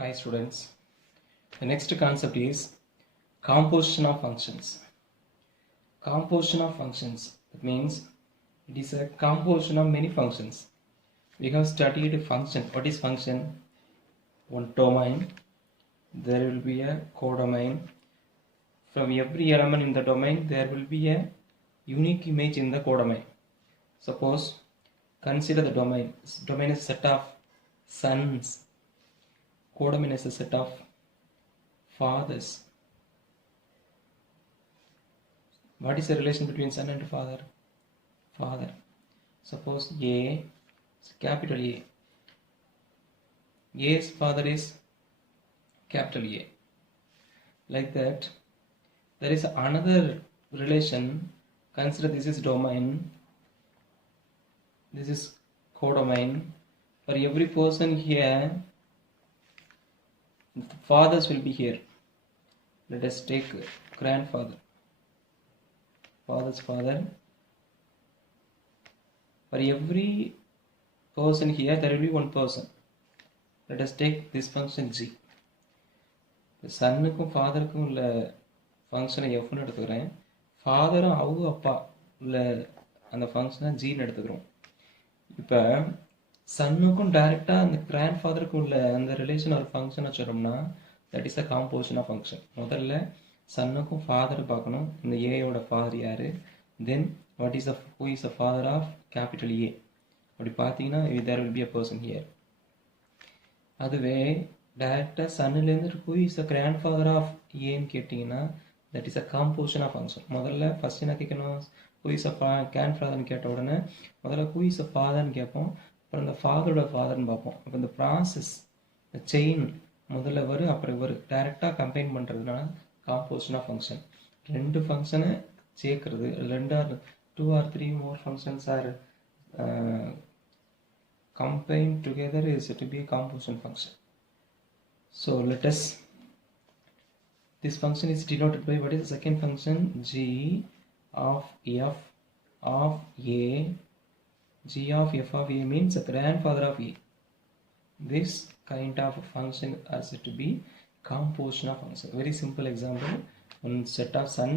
Hi students. The next concept is composition of functions. Composition of functions. That means it is a composition of many functions. We have studied function. What is function? One domain. There will be a codomain. From every element in the domain, there will be a unique image in the codomain. Suppose consider the domain. Domain is a set of sons. Codomain is a set of fathers. What is the relation between son and father? Father. Suppose A is capital A. A's father is capital A. Like that, there is another relation. Consider this is domain. This is codomain. For every person here, the fathers will be here. Let us take grandfather. Father's father. For every person here, there will be one person. Let us take this function G. சன்னுக்கும் ஃபாதருக்கும் உள்ள ஃபங்க்ஷனை எஃப்னு எடுத்துக்கிறேன். ஃபாதரும் அவங்க அப்பா உள்ள அந்த ஃபங்க்ஷனை ஜின்னு எடுத்துக்கிறோம். இப்போ சன்னுக்கும் டைரெக்டாக அந்த கிராண்ட் ஃபாதருக்கும் உள்ள அந்த ரிலேஷன் ஒரு ஃபங்க்ஷனை வச்சோம்னா that is a composition of function. முதல்ல சன்னுக்கும் ஃபாதர் பார்க்கணும். இந்த ஏயோட ஃபாதர் யார், then what is who is the father of capital A. அப்படி பார்த்தீங்கன்னா there will be a person here. அதுவே டைரெக்டாக சன்னுலேருந்து who is the grandfather of ஏன்னு கேட்டிங்கன்னா that is a composition of function. முதல்ல ஃபஸ்ட் என்ன கேட்கணும், ஹூ இஸ் அ கிராண்ட் ஃபாதர்னு கேட்ட உடனே முதல்ல ஹூ இஸ் அ ஃபாதர்னு கேட்போம். அப்புறம் இந்த ஃபாதரோட ஃபாதர்னு பார்ப்போம். அப்போ இந்த ப்ராசஸ் இந்த செயின் முதல்ல வரும் அப்புறம் இவர் டைரெக்டாக கம்பைன் பண்ணுறதுனால காம்போசிஷன் ஆஃப் ஃபங்க்ஷன். ரெண்டு ஃபங்க்ஷனை சேர்க்கறது, two or three more functions are combined together is to be a composition function. So let us, this function is denoted by what is the second function, g of f of a. G of f of a means the grandfather of a. This kind of function is to be composition of function. Very simple example. One set of son,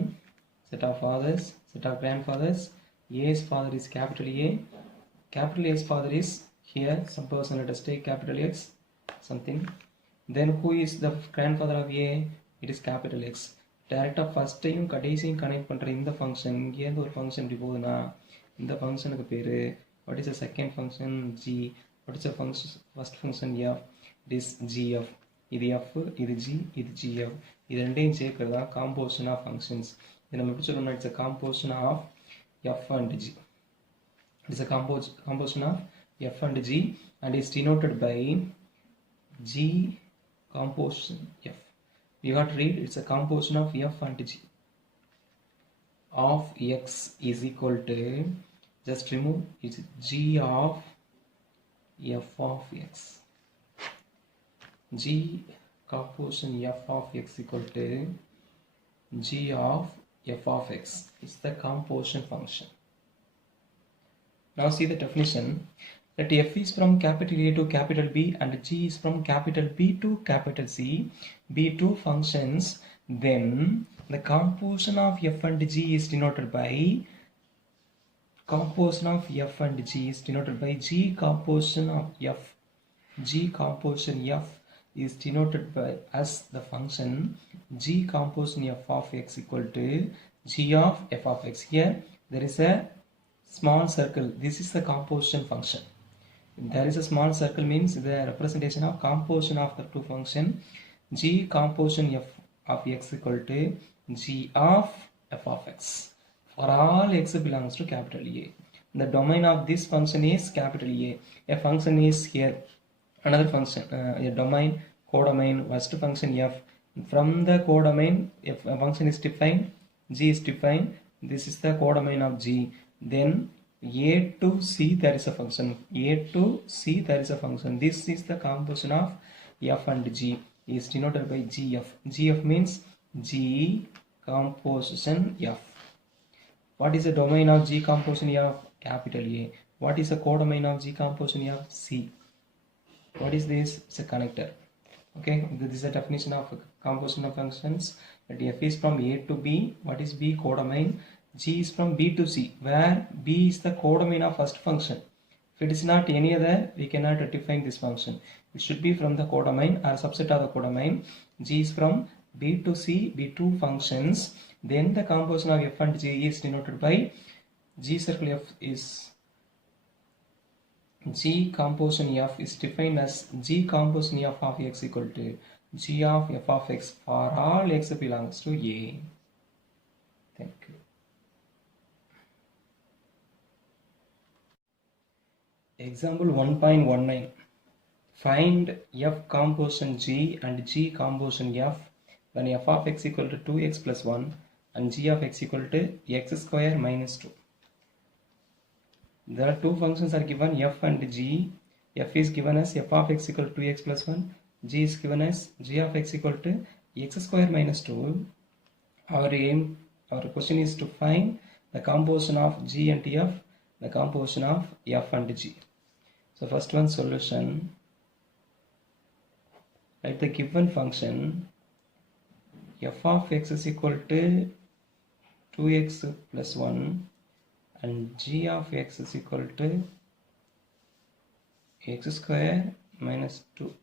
set of fathers, set of grandfathers. A's father is capital A. Capital A's father is here some person. Let us take capital X something. Then who is the grandfather of A? It is capital X. Direct ஃபஸ்ட்டையும் கடைசியும் connect பண்ணுற இந்த function இங்கேருந்து ஒரு function இப்படி போகுதுன்னா இந்த ஃபங்க்ஷனுக்கு பேர் what is the second function G. What is the function first function F. It is GIF. இது எஃப், இது ஜி, இது ஜிஎஃப். இது ரெண்டையும் சேர்க்கறது தான் காம்போசிஷன் ஆஃப் ஃபங்க்ஷன்ஸ். இது நம்ம எப்படி சொல்லணும்னா it's a composition of f and g. It's a composition of f and g and is denoted by g composition f. We got to read it's a composition of f and g. Of x is equal to, just remove, it's g of f of x. G composition f of x equal to g of f of x is the composition function. Now see the definition. Let f is from capital A to capital B and g is from capital B to capital C be two functions, then the composition of f and g is denoted by composition of f and g is denoted by g composition of f. G composition f is denoted by as the function g composition f of x equal to g of f of x. Here there is a small circle. This is the composition function. There is a small circle means the representation of composition of the two function. G composition f of x equal to g of f of x. For all x belongs to capital A. The domain of this function is capital A. A function is here. Another function, a domain, codomain, first function f. From the codomain, if a function is defined, g is defined. This is the codomain of g. Then a to c there is a function. A to c there is a function. This is the composition of f and g is denoted by gf. Gf means g composition f. What is the domain of g composition f? Capital A. What is the codomain of g composition f? C. What is this? It's a connector. Okay, this is the definition of composition of functions. That f is from A to B. What is B? Codomain. G is from B to C, where B is the codomain of first function. If it is not any other, we cannot define this function. It should be from the codomain or subset of the codomain. G is from B to C, B2 functions. Then the composition of f and g is denoted by G circle f is G composition f is defined as G composition f of x equal to G of f of x for all x belongs to A. Thank you. Example 1.19. Find f composition G and G composition f when f of x equal to 2x plus 1 and G of x equal to x square minus 2. There are two functions are given, f and g. F is given as f of x equal to 2x plus 1. G is given as g of x equal to x square minus 2. Our question is to find the composition of g and f, the composition of f and g. So first one solution. Write the given function f of x is equal to 2x plus 1 and g of x is equal to x square minus 2.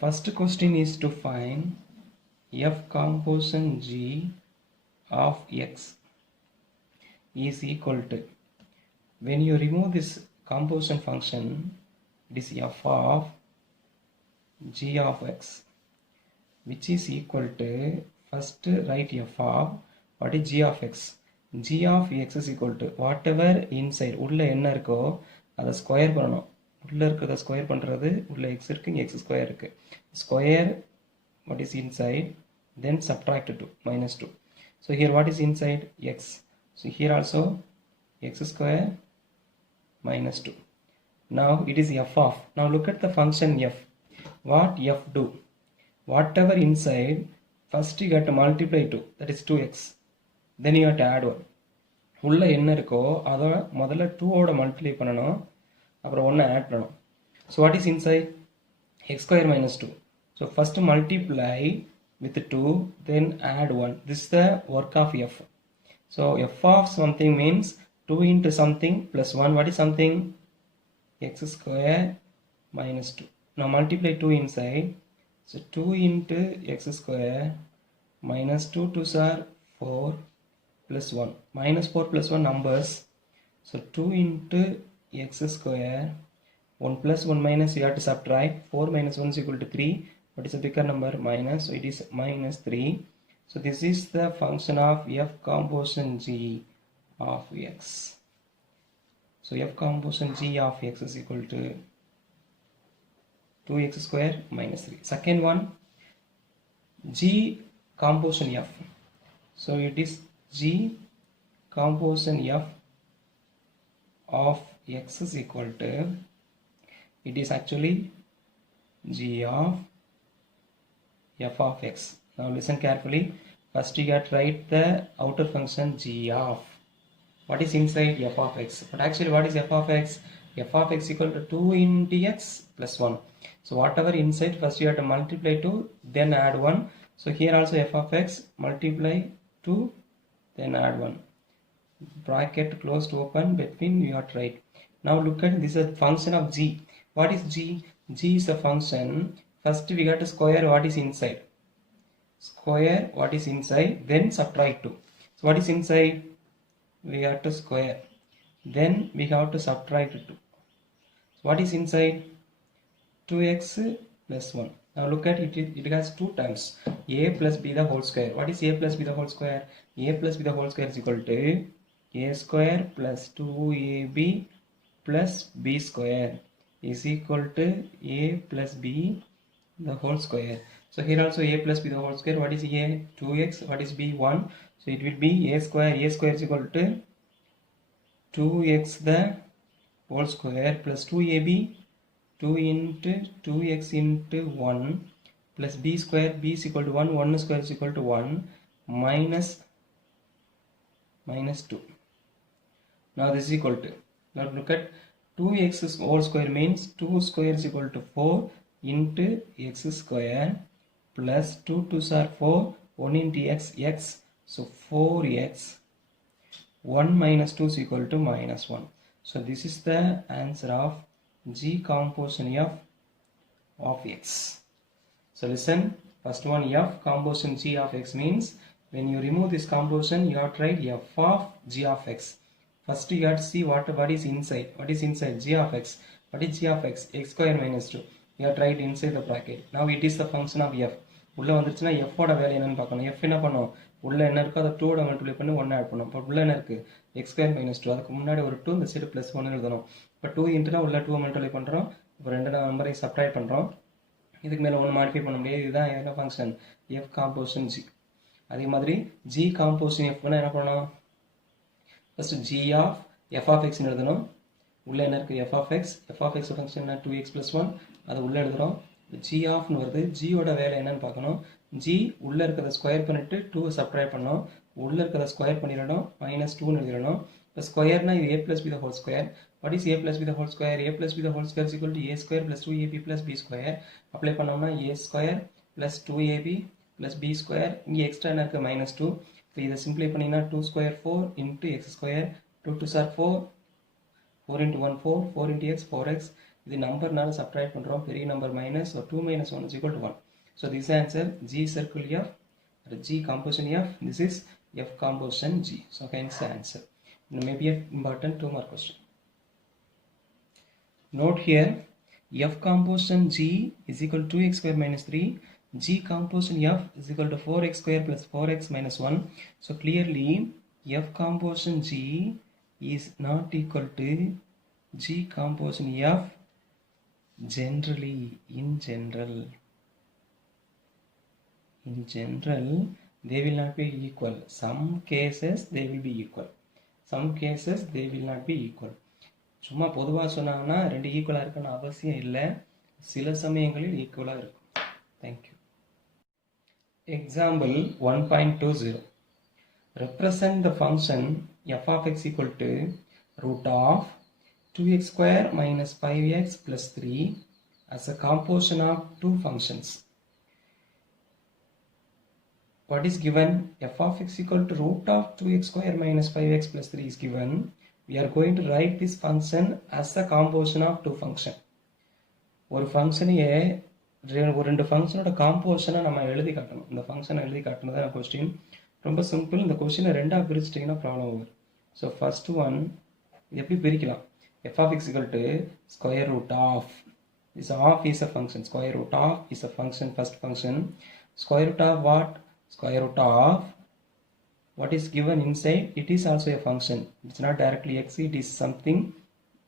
First question is to find f composition g of x is equal to, when you remove this composition function, it is f of g of x, which is equal to, first write f of, what is g of x? G of x is equal to whatever inside உள்ள என்ன இருக்கோ அதை square பண்ணணும். உள்ள இருக்கிறத square பண்றது, உள்ள x இருக்கு, x ஸ்கொயர் இருக்கு. Square what is inside, then subtract 2 minus 2. So here what is inside? X. So here also x square minus 2. Now it is f of. Now look at the function f. What f do? Whatever inside, first you got to multiply 2, that is 2x. Then you have to add 1. உள்ள என்ன இருக்கோ அதை முதல்ல 2 ஓட multiply பண்ணணும், அப்புறம் 1 add பண்ணணும். So what is inside? x square minus 2. So first multiply with 2, then add 1. This is the work of f. So f of something means 2 into something plus 1. What is something? X square minus 2. Now multiply 2 inside. So 2 into x square minus 2 2s are 4 plus 1. Minus 4 plus 1 numbers. So 2 into x square, 1 plus 1 minus, you have to subtract. 4 minus 1 is equal to 3. What is a bigger number? Minus. So it is minus 3. So this is the function of f composition g of x. So f composition g of x is equal to 2x square minus 3. Second one, g composition f. So it is g composition f of x is equal to, it is actually g of f of x. Now listen carefully. First you got to write the outer function g of, what is inside f of x. But actually what is f of x? F of x equal to 2 into x plus 1. So whatever inside, first you have to multiply 2, then add 1. So here also f of x, multiply 2, then add 1. Bracket closed open, between you have to write. Now look at this, is a function of g. What is g? G is a function. First we got to square what is inside. Square what is inside, then subtract 2. So what is inside? We have to square. Then we have to subtract 2. So what is inside? 2x plus 1. Now look at it, it has two terms. A plus b the whole square. What is a plus b the whole square? A plus b the whole square is equal to a square plus 2ab plus b square is equal to a plus b the whole square. So here also a plus b the whole square. What is a? 2x. What is b? 1. So it will be a square. A square is equal to 2x the whole square plus 2ab, 2 into 2x into 1 plus b square. B is equal to 1. 1 square is equal to 1 minus 2. Now this is equal to, now look at 2x whole square means 2 square is equal to 4 into x square plus 2 2s are 4, 1 into x, so 4x, 1 minus 2 is equal to minus 1. So this is the answer of G composition of x. So listen, first one, f composition G of x means when you remove this composition, you have to write f of G of x. First you have to see what is inside. What is inside? G of x. What is G of x? X square minus 2. You have to write inside the bracket. Now it is the function of f. உள்ள வந்துருச்சுனா f ஓட value என்னன்னு பார்க்கணும். f என்ன பண்ணும்? உள்ள என்ன இருக்கோ அதை 2 ஓட மல்டிப்ளை பண்ணி 1 ஆட் பண்ணும். அப்ப உள்ள என்ன இருக்கு? x square minus 2. அதுக்கு முன்னாடி ஒரு 2, இந்த சைடு +1 எழுதணும். இப்ப 2 இன்டுனா உள்ள 2 மல்டிப்ளை பண்றோம். இப்ப ரெண்டு நம்பரை சப்ட்ராக்ட் பண்றோம். இதுக்கு மேல ஒன்னு மாடிஃபை பண்ண முடியாது. இதுதான் என்ன ஃபங்க்ஷன்? f composition G. அதே மாதிரி G composition f னா என்ன பண்ணணும்? First G of f of x னு எழுதணும். உள்ள என்ன இருக்கு? f of x ஃபங்க்ஷன் என்ன? 2x + 1. அது உள்ள எழுதுறோம். G of னு வருது. G ஓட வேலை என்னன்னு பார்க்கணும். G உள்ள இருக்கத ஸ்கொயர் பண்ணிட்டு 2 சப்ட்ராக்ட் பண்ணனும். உள்ள இருக்கத ஸ்கொயர் பண்ணிரணும். -2 னு எழுதிரணும். இப்ப ஸ்கொயர்னா இது a + b the whole square. What is a + b the whole square? a + b the whole square is equal to a square + 2ab + b square. Apply பண்ணோம்னா a square + 2ab + b square. இங்க extra என்ன இருக்கு? -2. இப்போ இத சிம்பிளை பண்ணீங்கன்னா 2 square 4 * x square. 2 2s are 4. 4 into 1 4, 4 into x 4x. இது நம்பர்னால subtract பண்றோம். பெரிய number minus, so 2 - 1 is equal to 1. So this answer G circle F or G composition F. This is F composition G. So hence the answer. Maybe a important 2 mark question. Note here, F composition G is equal to 2x square minus 3. G composition F is equal to 4x square plus 4x minus 1. So clearly F composition G is not equal to G composition F generally. In general they will not be equal. Some cases they will be equal, some cases they will not be equal. சும்மா பொதுவா சொன்னாங்கன்னா ரெண்டு ஈக்குவலா இருக்கணும் அவசியம் இல்லை. சில சமயங்களில் ஈக்குவலா இருக்கும். Thank you. Example 1.20. Represent the function f of x equal to root of 2x square minus 5x plus 3 as a composition of two functions. What is given? F of x equal to root of 2x square minus 5x plus 3 is given. We are going to write this function as a composition of two function. ஒரு ஃபங்க்ஷனையே ஒரு ரெண்டு ஃபங்க்ஷனோட காம்போசிஷனை நம்ம எழுதி காட்டணும். இந்த ஃபங்க்ஷனை எழுதி காட்டணும் தான் கொஸ்டின். ரொம்ப சிம்பிள். இந்த கொஸ்டினை ரெண்டாக பிரிச்சிட்டிங்கன்னா ப்ராப்ளம் வரும். ஸோ ஃபர்ஸ்ட் ஒன் எப்படி பிரிக்கலாம்? f of x equal to square root of. This of is a function. Square root of is a function. First function. Square root of what? Square root of what is given inside. It is also a function. It's not directly x. It is something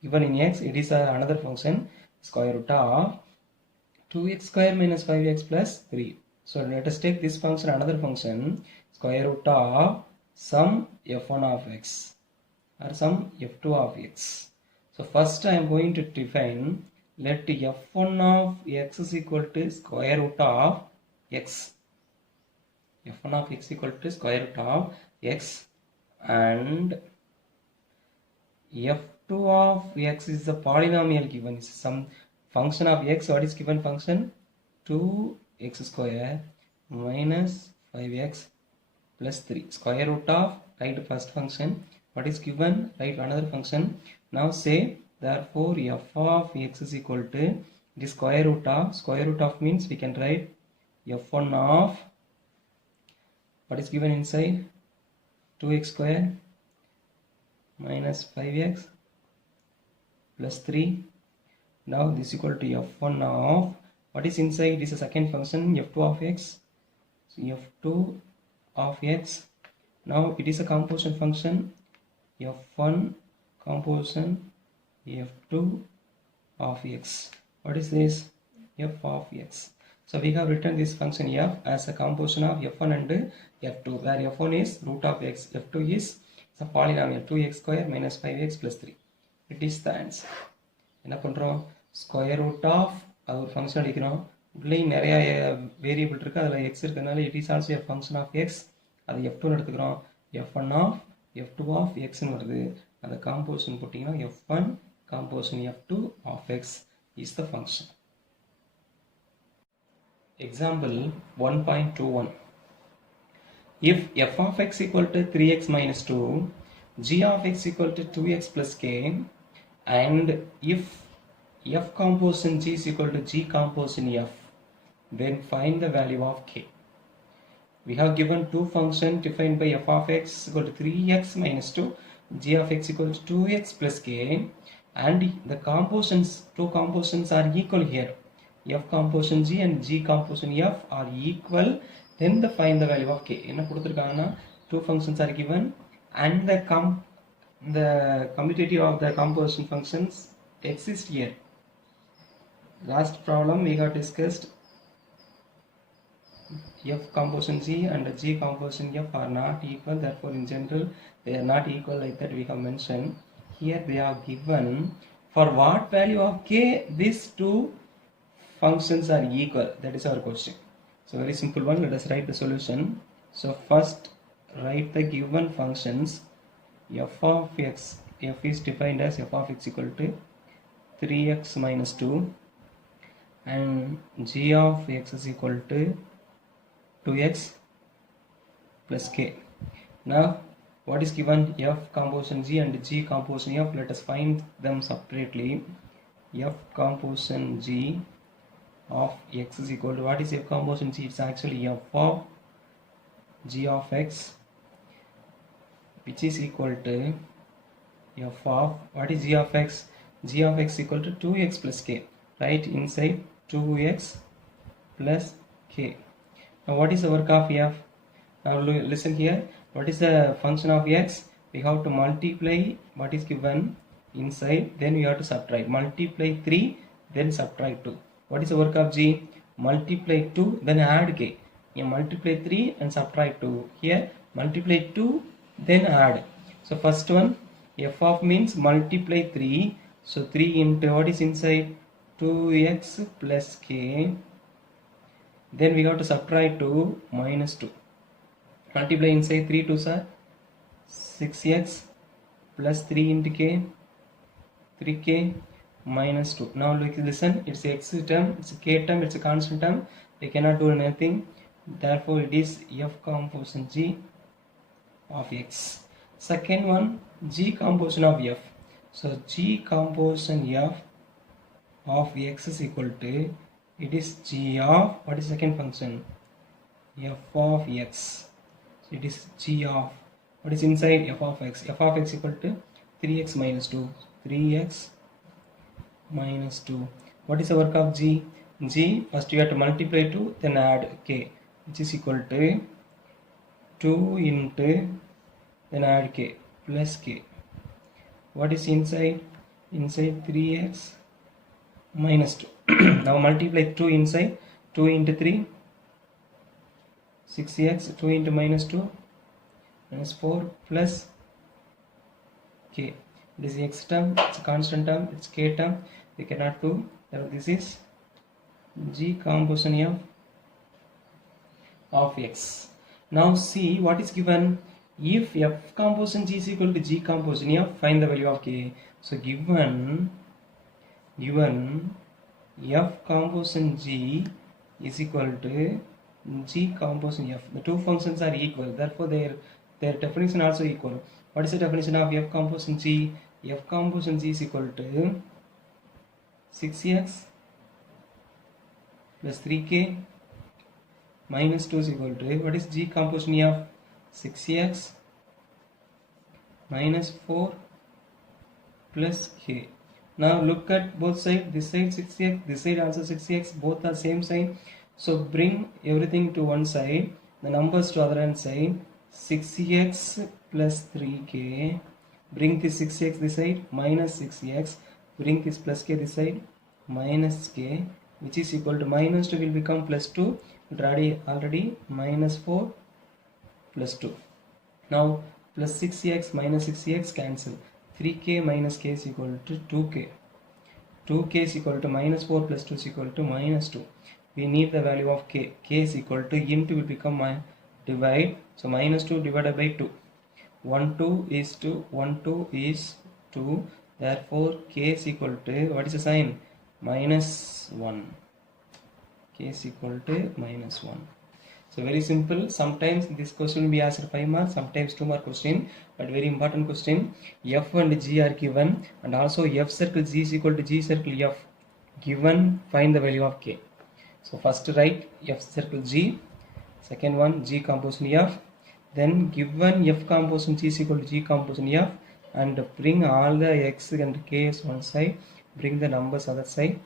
given in x. It is another function. Square root of 2x square minus 5x plus 3. So let us take this function, another function. Square root of some f1 of x or some f2 of x. So first I am going to define, let f1 of x is equal to square root of x. f1 of x equal to square root of x, and f2 of x is the polynomial given. It's some function of x. What is given function? 2x square minus 5x plus 3. Square root of, write first function. What is given? Write another function. Now say, therefore f of x is equal to the square root of. Square root of means we can write f1 of what is given inside? 2x square minus 5x plus 3. Now this is equal to f1 of what is inside? This is a second function, f2 of x. So f2 of x. Now it is a composition function. f1 composition f2 of x. What is this? f of x. So we have written this function f as a composition of f1 and f2, where f1 is root of x, f2 is a polynomial 2x square minus 5x plus 3. It is the answer. என்ன பண்றோம்? Square root of அது ஒரு function அடிக்கிறோம். உள்ளேயும் நிறைய variable இருக்கு. அதில் x இருக்கிறதுனால it is also a function of x. அது f2 எடுத்துக்கிறோம். f1 ஆஃப் f2 ஆஃப் எக்ஸ்னு வருது. அந்த காம்போசிஷன் போட்டிங்கன்னா f1 composition f2 of x is the function. Example 1.21. If f of x equal to 3x minus 2, g of x equal to 2x plus k, and if f composition g is equal to g composition f, then find the value of k. We have given two functions defined by f of x equal to 3x minus 2, g of x equal to 2x plus k, and the two compositions are equal here. F composition g and g composition f are equal, then find the value of k. Two functions are given and the commutative of the composition functions exist here. Last problem we have discussed f composition g and g composition f are not equal, therefore in general they are not equal, like that we have mentioned. Here they are given for what value of k these two functions are equal. That is our question. So very simple one. Let us write the solution. So first write the given functions. F of x, f is defined as f of x equal to 3x minus 2 and g of x is equal to 2x plus k. Now what is given? F composition g and g composition f. Let us find them separately. F composition g of x is equal to, what is f composition g? It's actually f of g of x, which is equal to f of, what is g of x? G of x equal to 2x plus k. Right inside 2x plus k. Now what is the work of f? Now listen here. What is the function of x? We have to multiply what is given inside, then we have to subtract. Multiply 3, then subtract 2. What is the work of g? Multiply 2, then add k. Here multiply 3 and subtract 2. Here multiply 2, then add. So first one, f of means multiply 3. So 3 into what is inside? 2x plus k. Then we have to subtract 2 minus 2. Multiply inside 3 2s are 6x plus 3 into k, 3k minus 2. Now listen, it's a x term, it's a k term, it's a constant term. We cannot do anything. Therefore it is f composition g of x. Second one, g composition of f. So g composition f of x is equal to, it is g of, what is second function? F of x. So it is g of, what is inside f of x? F of x equal to 3x minus 2. 3x minus 2. What is the work of g? G, first you have to multiply 2, then add k, which is equal to 2 into, then add k, plus k. What is inside? Inside 3x minus 2. Now multiply 2 inside, 2 into 3, 6x, 2 into minus 2, minus 4 plus k. It is x term, it's a constant term, it's k term, we cannot do. This is g composition f of x. Now see what is given. If f composition g is equal to g composition f, find the value of k. So given f composition g is equal to g composition f. The two functions are equal, therefore their definition also equal. What is the definition of f composition g? F composition g is equal to 6x plus 3k minus 2 is equal to, what is g composition f? 6x minus 4 plus k. Now look at both sides, this side 6x, this side also 6x, both are same sign. So bring everything to one side, the numbers to other hand side. 6x plus 3k, bring this 6x this side, minus 6x, bring this plus k this side, minus k, which is equal to minus 2 will become plus 2, already minus 4 plus 2. Now plus 6x minus 6x cancel, 3k minus k is equal to 2k. 2k is equal to minus 4 plus 2 is equal to minus 2. We need the value of k. K is equal to, into will become divide. So minus 2 divided by 2. 1 2 is 2. 1 2 is 2. Therefore k is equal to, what is the sign? Minus 1. k is equal to minus 1. So very simple. Sometimes this question will be asked 5 marks, sometimes 2 mark question, but very important question. F and G are given, and also F circle G is equal to G circle F given. Find the value of k. So first write F circle G, second one G composition F, then given F composition G is equal to G composition F, and bring all the x and k's one side, bring the numbers other side.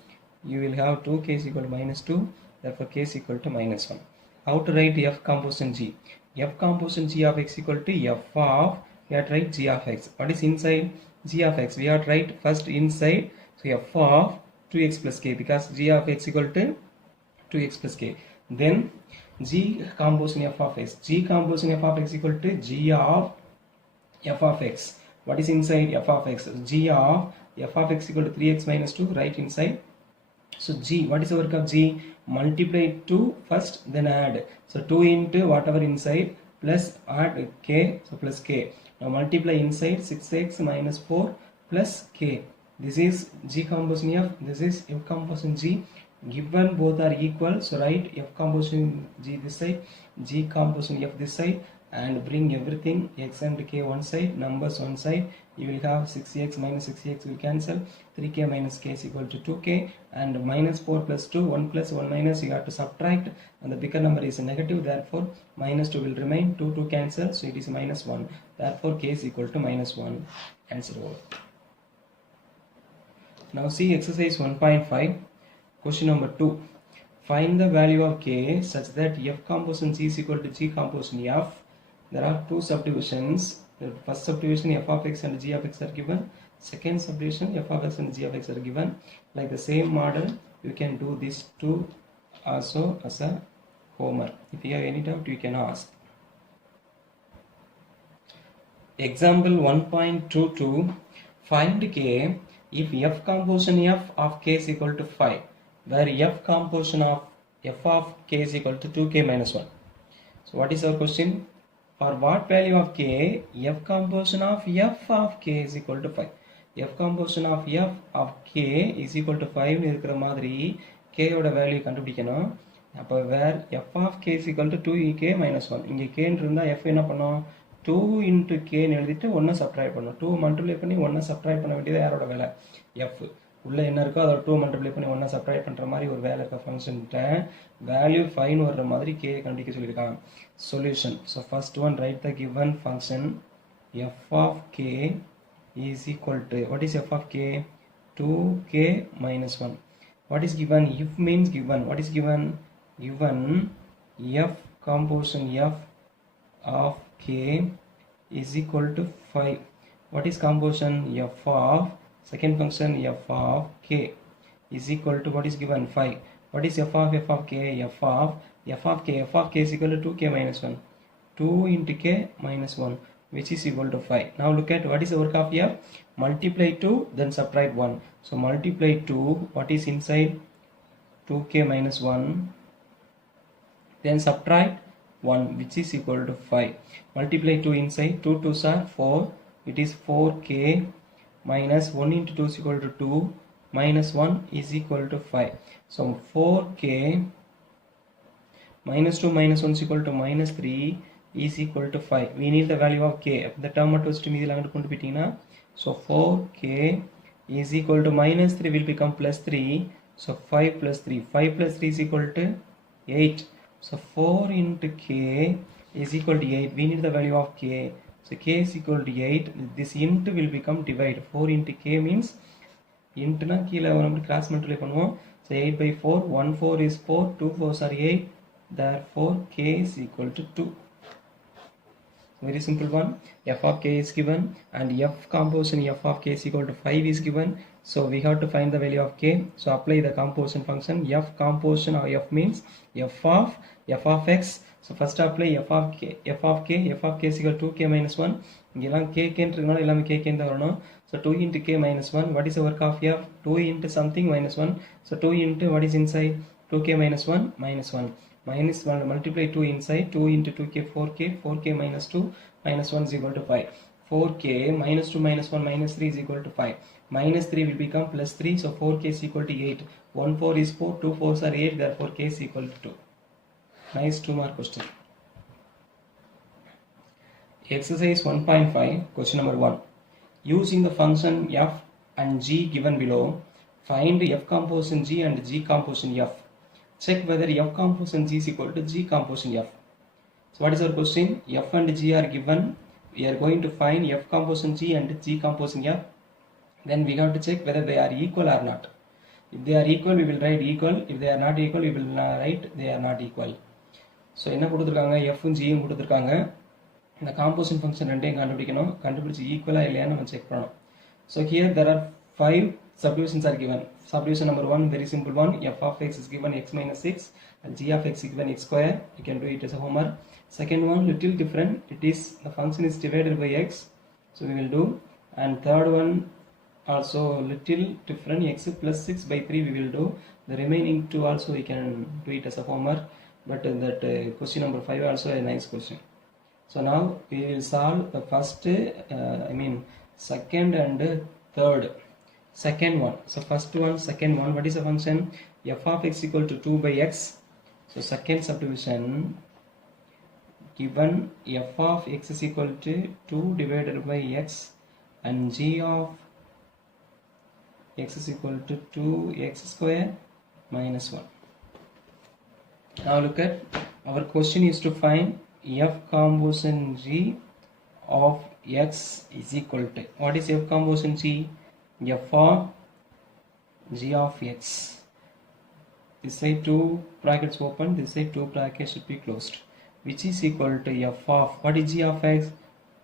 You will have 2k is equal to minus 2, therefore k is equal to minus 1. How to write F composition G? F composition G of x equal to F of, we have to write G of x. What is inside G of x? We have to write first inside, so F of 2x plus k, because G of x equal to 2x plus k. Then G composition F of x. G composition F of x equal to G of F of x. What is inside F of x? G of F of x equal to 3x minus 2, right inside. So G, what is the work of G? Multiply 2 first, then add. So 2 into whatever inside plus add k, so plus k. Now multiply inside 6x minus 4 plus k. This is G composition F, this is F composition G. Given both are equal, so write F composition G this side, G composition F this side, and bring everything x and k one side, numbers one side. You will have 6x minus 6x will cancel, 3k minus k is equal to 2k, and minus 4 plus 2, 1 plus 1 minus, you have to subtract, and the bigger number is negative, therefore minus 2 will remain, 2 cancel, so it is minus 1, therefore k is equal to minus 1. Answer over. Now see exercise 1.5, question number 2. Find the value of k such that F composition G is equal to G composition F. There are two subdivisions. The first subdivision F of x and G of x are given. Second subdivision F of x and G of x are given. Like the same model, you can do these two also as a homework. If you have any doubt, you can ask. Example 1.22. Find k if F composition F of k is equal to 5, where F composition of F of k is equal to 2k minus 1. So what is our question? For what value of k, F composition of k is equal to 5. F composition of k is equal to 5 இருக்கிற மாதிரி k ஓட value கண்டுபிடிக்கணும். அப்போ where f of k is equal to 2k minus 1. இங்கே k இருந்தா f என்ன பண்ணும்? 2 into k எழுதிட்டு 1 சப்ட்ராக்ட் பண்ணும். 2 மல்டிப்ளை பண்ணி 1 சப்ட்ராக்ட் பண்ண வேண்டியது யாரோட வேலை? f. உள்ள என்ன இருக்கோ அதோட 2 மல்டிப்ளை பண்ணி 1 சப்ட்ராக்ட் பண்ற மாதிரி ஒரு வேலை இருக்க ஃபங்க்ஷன்ட்ட வேல்யூ 5 வர்ற மாதிரி k கண்டுபிடிக்க சொல்லிருக்காங்க. Solution. So first one, write the given function f of k is equal to, what is f of k? 2k minus 1. What is given? If means given. What is given? Given f composition f of k is equal to 5. What is composition? F of, second function f of k is equal to, what is given? 5. What is f of k? F of k is equal to 2k minus 1. 2 into k minus 1, which is equal to 5. Now look at what is the work of f. Multiply 2, then subtract 1. So multiply 2, what is inside? 2k minus 1. Then subtract 1, which is equal to 5. Multiply 2 inside, 2 2s are 4. It is 4k minus 1 into 2 is equal to 2. Minus 1 is equal to 5. So 4k minus 2 minus 1 is equal to minus 3 is equal to 5. We need the value of k. The term at first so 4k is equal to minus 3 will become plus 3. So 5 plus 3. 5 plus 3 is equal to 8. So 4 into k is equal to 8. We need the value of k. So k is equal to 8. This int will become divide. 4 into k means int na கீழ நம்ம cross multiply பண்ணுவோம். So 8 by 4, 1 4 is 4, 2 4s are 8. Therefore k is equal to 2. Very simple one. F of k is given and f composition f of k is equal to 5 is given. So we have to find the value of k. So apply the composition function. F composition of f means f of x. So first apply f of k is equal to 2k minus 1. இங்கெல்லாம் k என்றதுனால எல்லாமே k ன்னு தான் வரணும். So 2 into k minus 1. What is the work of f? 2 into something minus 1. So 2 into what is inside? 2k minus 1 minus 1. Minus 1 multiply 2 inside. 2 into 2k 4k minus 2 minus 1 is equal to 5. 4k minus 2 minus 1 minus 3 is equal to 5. minus 3 will become plus 3, so 4k is equal to 8. 1 4 is 4, 2 4s are 8, therefore k is equal to 2. Nice 2-mark question. Exercise 1.5, question number 1. Using the function f and g given below, find f composition g and g composition f. Check whether f composition g is equal to g composition f. So what is our question? F and g are given. We are going to find f composition g and g composition f. Then we have to check whether they are equal or not. If they are equal, we will write equal. If they are not equal, we will write they are not equal. So என்ன கொடுத்திருக்காங்க? f and g கொடுத்திருக்காங்க. இந்த composition function ரெண்டையும் கண்டுபிடிக்கணும். கண்டுபிடிச்சு ஈக்குவலா இல்லையான்னு நம்ம செக் பண்ணணும். So here there are 5 subdivisions are given. Subdivision number 1, very simple one. F of x is given x minus 6 and g of x is given x square. You can do it as a homework. Second one, little different. It is the function is divided by x. So we will do. And third one also little different. X plus 6 by 3 we will do. The remaining two also we can do it as a homework. But that question number 5 also a nice question. So now we will solve the first, second and third. Second one. So first one, second one. What is the function? F of x equal to 2 by x. So second subdivision, given f of x is equal to 2 divided by x and g of x is equal to 2x square minus 1. Now look at, our question is to find f composition g of x is equal to, what is f composition g? F of g of x. This side 2 brackets open, this side 2 brackets should be closed, which is equal to f of, what is g of x?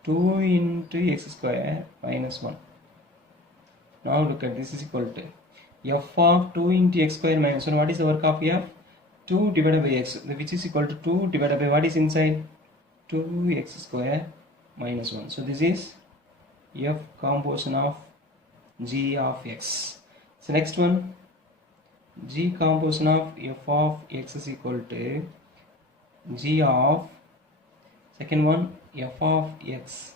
2 into x square minus 1. Now look at, this is equal to f of 2 into x square minus 1. What is the work of f? 2 divided by x, which is equal to 2 divided by what is inside? 2x square minus 1. So this is f composition of g of x. So next one, g composition of f of x is equal to g of, second one, f of x,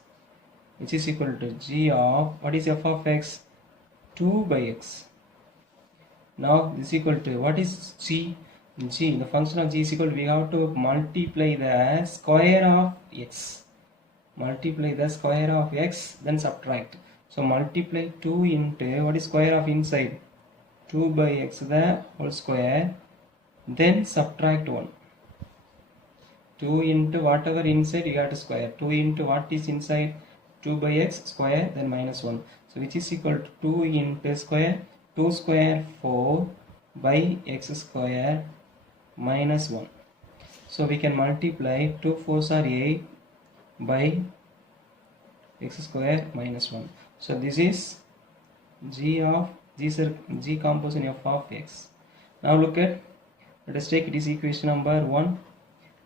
which is equal to g of, what is f of x? 2 by x. Now this is equal to, what is g? G, the function of g is equal to, we have to multiply the square of x. Multiply the square of x, then subtract. So multiply 2 into, what is square of inside? 2 by x the whole square, then subtract 1. 2 into whatever inside you got to square. 2 into what is inside? 2 by x square, then minus 1. So which is equal to 2 into square, 2 square 4 by x square minus 1. So we can multiply 2 4s are 8 by x square minus 1. So this is g composition f of x. Now look at, let us take it is equation number 1,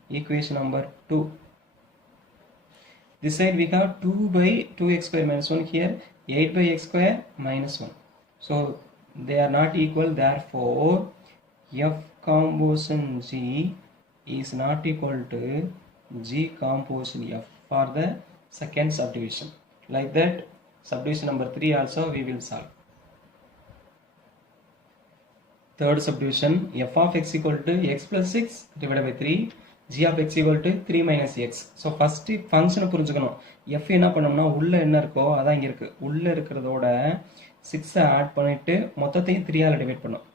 equation number 2. This side we have 2 by 2x square minus 1, here 8 by x square minus 1. So they are not equal, therefore f composition g is not equal to g composition f for the second subdivision. Like that, subdivision number 3 also we will solve. Third subdivision, f of x equal to x plus 6 divided by 3, g of x equal to 3 minus x. So first function புரிஞ்சுக்கணும். f என்ன பண்ணோம்னா உள்ள என்ன இருக்கோ அதான் இங்க இருக்கு. உள்ள இருக்கிறதோட 6 ஆட் பண்ணிட்டு மொத்தத்தையும் 3 ஆல டிவைட் பண்ணோம்.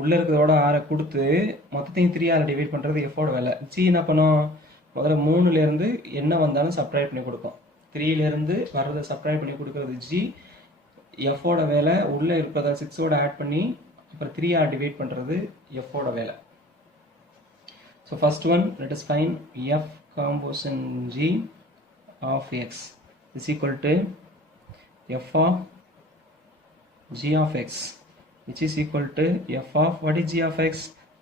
உள்ள இருக்கிறதோட 6 கொடுத்து மொத்தத்தையும் 3 ஆல டிவைட் பண்றது f ஓட வேலை. g என்ன பண்ணும்? முதல்ல 3 ல இருந்து என்ன வந்தாலும் சப்ட்ராக்ட் பண்ணி கொடுக்கும். 3 ல இருந்து வரத சப்ட்ராக்ட் பண்ணி கொடுக்கிறது g. f ஓட வேலை உள்ள இருக்கிறத 6 ஓட ஆட் பண்ணி அப்புறம் 3 ஆல டிவைட் பண்றது f ஓட வேலை. So first one, let us find f composition g of x is equal to f of g of x, which is equal to f of, what is g of x?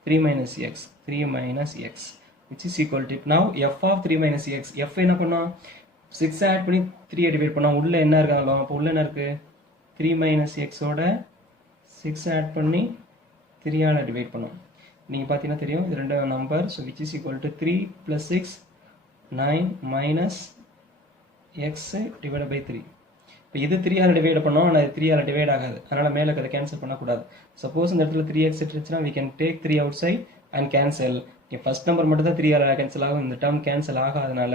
3 minus x, 3 minus x, which is equal to, now f of 3 minus x, f என்ன பண்ணோம்? 6 add பண்ணி 3 divide பண்ணோம். உள்ள என்ன இருக்காங்களோ அப்போ உள்ள என்ன இருக்கு? 3 minus x ஓட 6 ஆட் பண்ணி 3 ஆல டிவைட் பண்ணோம். நீங்க பாத்தீங்கன்னா தெரியும் இது ரெண்டு number. So which is equal to 3 plus 6 9 minus x divided by 3. இப்போ இது 3ஆல் டிவைட் பண்ணோம், ஆனால் இது 3ஆல் டிவைட் ஆகாது, அதனால் மேலே அதை கேன்சல் பண்ணக்கூடாது. சப்போஸ் இந்த இடத்துல 3x இருந்துச்சுன்னா we can take 3 outside and cancel. First number மட்டும் தான் 3ஆல் கேன்சல் ஆகும், இந்த டேர்ம் கேன்சல் ஆகாதனால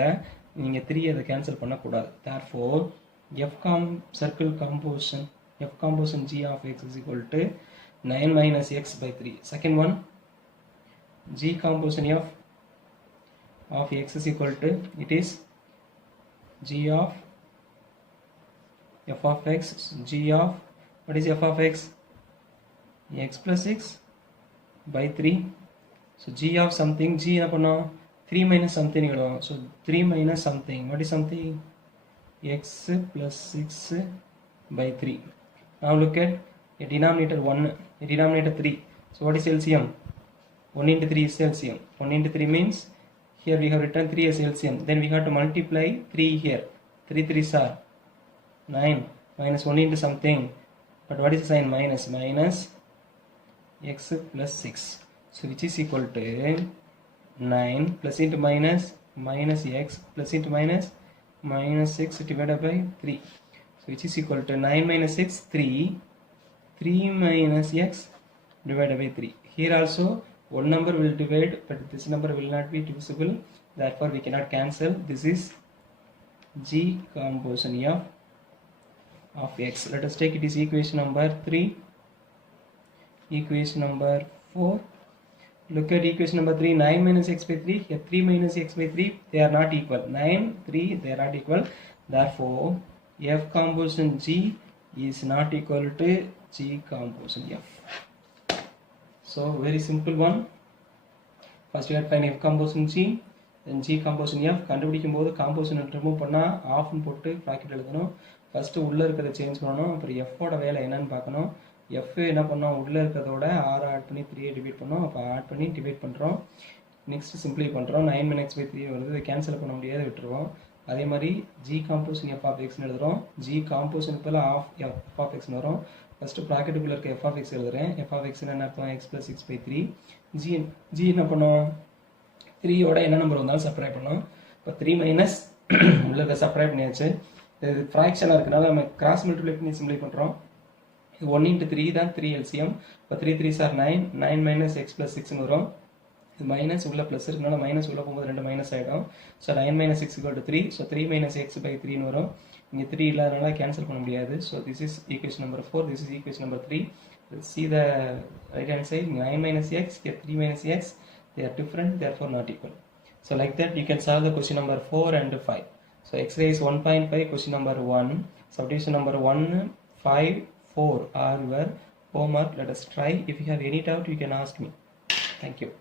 நீங்கள் 3 அதை கேன்சல் பண்ணக்கூடாது. therefore circle composition f composition g of x is equal to 9 minus x by 3. Second one, g composition of x is equal to, it is g of f of x, g of, what is f of x? X plus 6 by 3. So g of something, g என்ன பண்ணோம், 3 minus something இடும். So 3 minus something, what is something? X plus 6 by 3. Now look at a denominator 1, a denominator 3. So what is LCM? 1 into 3 is LCM. 1 into 3 means here we have written 3 as LCM. Then we have to multiply 3 here. 3 3s are 9 minus 1 into something. But what is the sign? Minus. Minus x plus 6. So which is equal to 9 plus into minus, minus x plus into minus, minus 6 divided by 3. So which is equal to 9 minus 6, 3. 3 minus x divided by 3. Here also one number will divide, but this number will not be divisible. Therefore we cannot cancel. This is g composition of x. Let us take it is equation number 3. Equation number 4. Look at equation number 3. 9 minus x by 3. Here 3 minus x by 3. They are not equal. 9, 3. They are not equal. Therefore, f composition g is not equal to g composition f. So very simple one. First you have to find f composition g, then g composition f. கண்டுபிடிக்கும் போது composition remove பண்ணா off னு போட்டு bracket எழுதணும். First உள்ள இருக்கிறத change பண்ணனும், அப்புறம் f ஓட வேலை என்னன்னு பார்க்கணும். f என்ன பண்ணோம், உள்ள இருக்கிறதோட r ஆட் பண்ணி 3 டிவைட் பண்ணோம், அப்ப ஆட் பண்ணி டிவைட் பண்றோம். நெக்ஸ்ட் சிம்பிளை பண்றோம். 9 minus x by 3 வருது, இதை கேன்சல் பண்ண முடியாது, விட்டுருவோம். அதே மாதிரி g composition f of x னு எழுதுறோம். g composition பதிலா f of x னு வரும். ஃபர்ஸ்ட் பிராக்கெட்டுக்குள்ள இருக்க f of x எழுதுறேன். f of x என்ன அர்த்தம், x plus 6 by 3. g என்ன பண்ணோம், 3 ஓட என்ன நம்பர் வந்தாலும் சப்ட்ராக்ட் பண்ணோம். இப்போ 3 மைனஸ் உள்ள இருக்க சப்ட்ராக்ட் பண்ணியாச்சு. இது ஃப்ராக்ஷனாக இருக்கனால நம்ம கிராஸ் மல்டிப்ளை பண்ணி சிம்பிளை பண்ணுறோம். இது 1 into 3 தான் 3 LCM. இப்போ 3 3s are 9. 9 minus x plus 6 வரும். இது மைனஸ் உள்ள ப்ளஸ் இருக்கனால மைனஸ் உள்ள போகும்போது 2 மைனஸ் ஆகிடும். So 9 minus 6 equal to 3. So 3 minus x by 3 வரும். இங்கே 3 இல்லாதனால கேன்சல் பண்ண முடியாது. So this is equation number 4. This is equation number 3. See the right hand side, 9 minus x, here 3 minus x, they are different, therefore not equal. So like that you can solve the question number 4 and 5. So exercise 1.5 question number 1, subdivision number 1, 5, 4 are your homework. Let us try. If you have any doubt you can ask me. Thank you.